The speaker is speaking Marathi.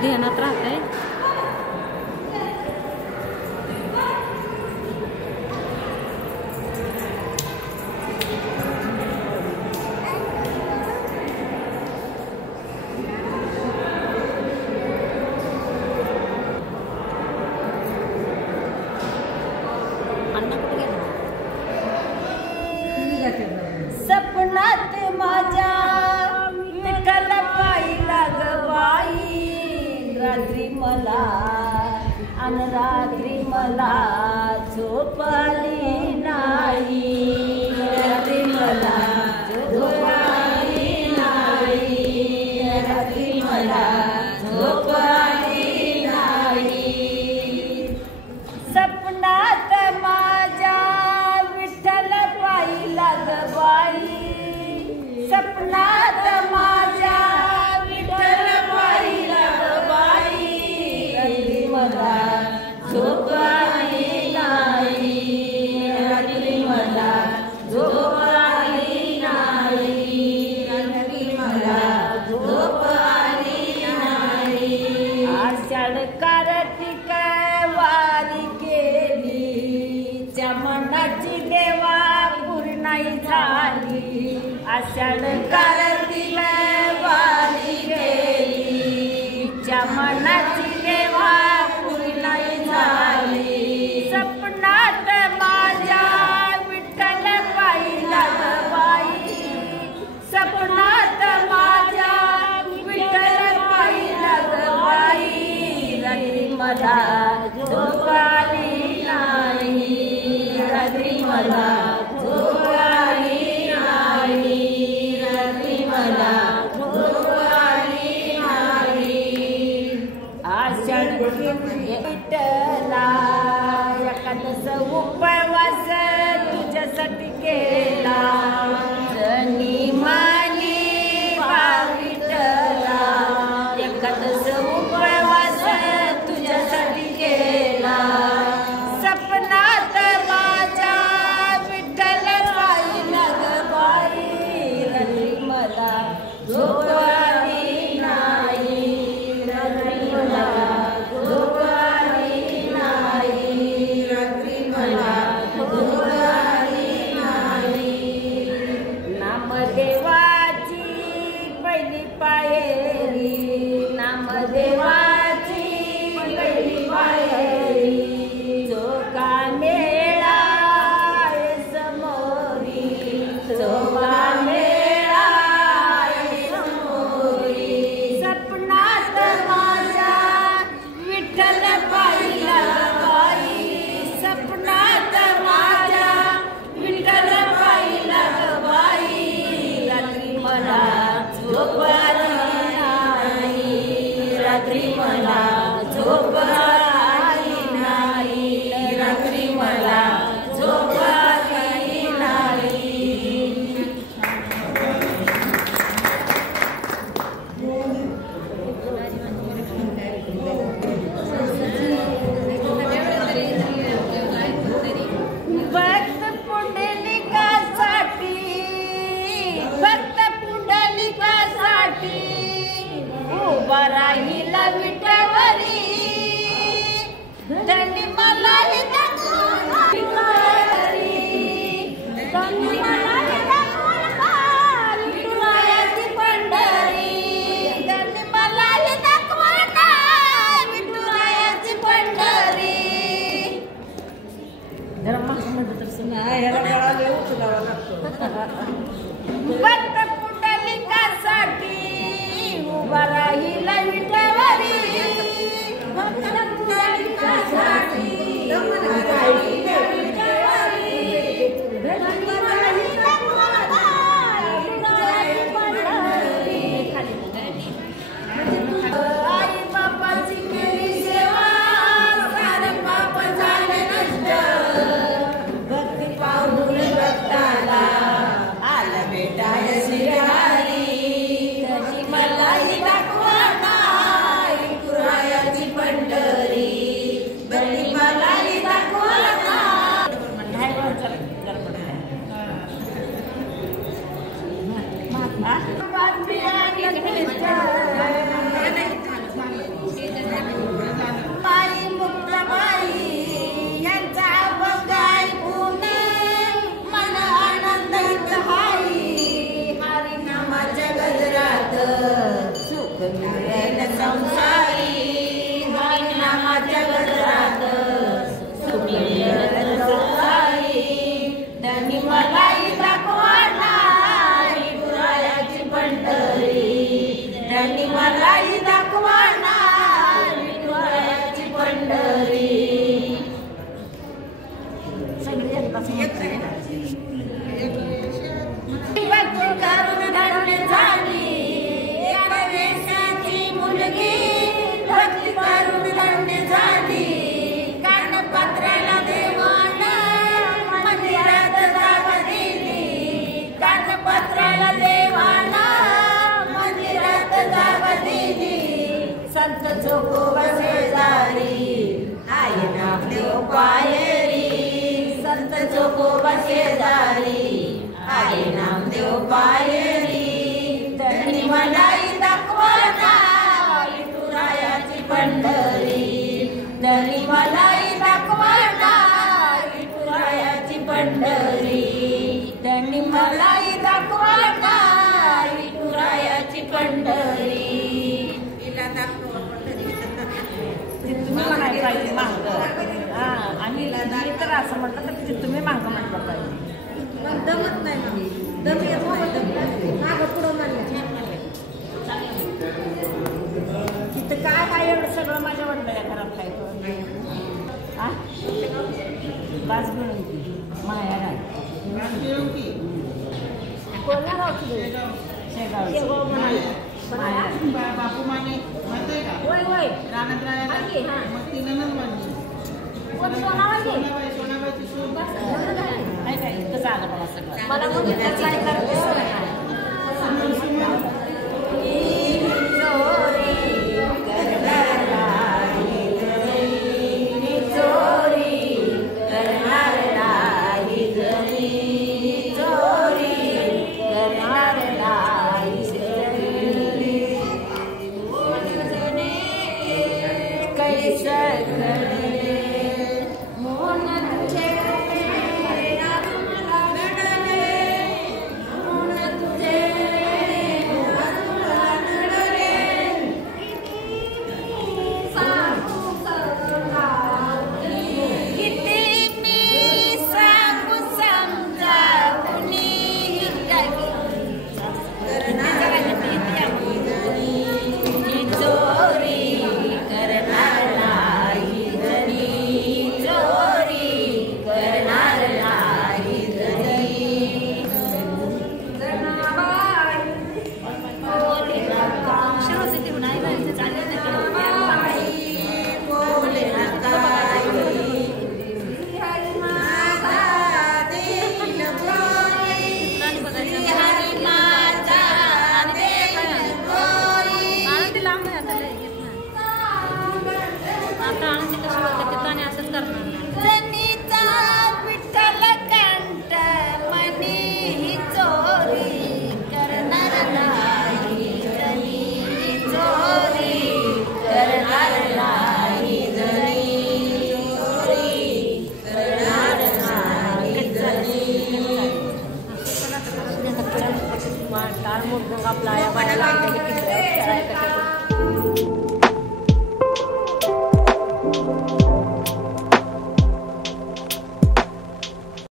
ध्यानात राहतंय. सपनात माझ्या विठ्ठल पाहिला ग बाई, रात्री मला अन रात्री मला झोप आली नाही, रात्री मला झोप आली नाही, रात्री मला झोप आली नाही. सपनात माझ्या विठ्ठल पाहिला ग बाई, सपनात माझ्या विठ्ठल पाहिला ग बाई, रात्री मला झोप आली नाही, रात्री मला झोप आली नाही, रात्री मला झोप आली नाही. आषाढ कार्तिक वारी केली, त्या मनाची देवा पूर्णाई झाली. आषाढ कार्तिक वारी केली, त्या मनाची देवा पूर्णाई झाली. सपनात माझ्या विठ्ठल पाहिला ग बाई, सपनात माझ्या विठ्ठल पाहिला ग बाई, रात्री मला झोप आली नाही, रात्री मला झोप आली नाही, रात्री मला झोप आली नाही. आषाढ विठ्ठला एकादश उपवास तुझ्यासाठी केला, जनी मानी बा विठ्ठला एकादश उपवास तुझ्यासाठी केला. सपनात माझ्या विठ्ठल पाहिला ग बाई, रात्री मला झोप आली नाही, रात्री मला झोप आली नाही, रात्री मला झोप आली नाही. नामदेवाची पहिली पायरी, नामदेवाची पहिली पायरी, झोका मेळा समोरी, झोका मेळा समोरी. सपनात माझ्या विठ्ठल पाहिला बाई, सपनात माझ्या विठ्ठल पाहिला बाई, रात्री मला झोप आली नाही, रात्री मला झोप आली नाही, रात्री मला झोप आली नाही. भक्त पुंडलिकासाठी, भक्त पुंडलिकासाठी उभा राहिला विठ्ठवरी, त्यांनी मला विठुरायाची पंढरी, त्यांनी मला विठुरायाची पंढरी. भक्त पुंडलिकासाठी उभा राहिला विठ्ठवरी, भक्त पुंडलिकासाठी उभा राहिला विठ्ठवरी, त्यांनी मला विठुरायाची पंढरी. आई बापाची केली सेवा, सारे पाप झाले नष्ट, भक्ती पाहून भक्ताला आला भेटाय श्रीहरी, त्याची मलाही दाखवणार. बाई मुक्ताबाई यांचा बघाय पुणे मन आनंदात हाई हरिनामाच्या गजरात सुख मिळेल संसारी हरिनामाच्या गजरात सुख मिळेल संसारी त्यांनी मलाही दाखवला विठुरायाची पंढरी त्यांनी मलाही दाखवला विठुरायाची पंढरी भक्ती करून धन्य झाली एका देशाची मुलगी भक्ती करून धन्य झाली कानपत्राला देवानं मंदिरात जागा दिली कानपत्राला देवानं मंदिरात जागा दिली संत चोखोबा शेजारी आई नामदेव पायरी संत चोखोबा शेजारी आई नामदेव पायरी त्यांनी मलाही दाखवला विठुरायाची पंढरी त्यांनी मलाही दाखवला विठुरायाची पंढरी त्यांनी मलाही दाखवला विठुरायाची पंढरी तुम्ही म्हणायला पाहिजे मागं आणि मी तर असं म्हटलं तर तुम्ही मागं म्हटलं पाहिजे दमत नाही दम येत मागं पुढं म्हणलं तिथं काय एवढं सगळं माझ्या वडिलांच्या घरात काय पाच मिळून माया शेगाव बापू माने म्हणतोय का होय होय रानात राहायला मग ती ननंद म्हणली सोनाबाईची सून काय इतकंच आलं मला सगळं मला आपला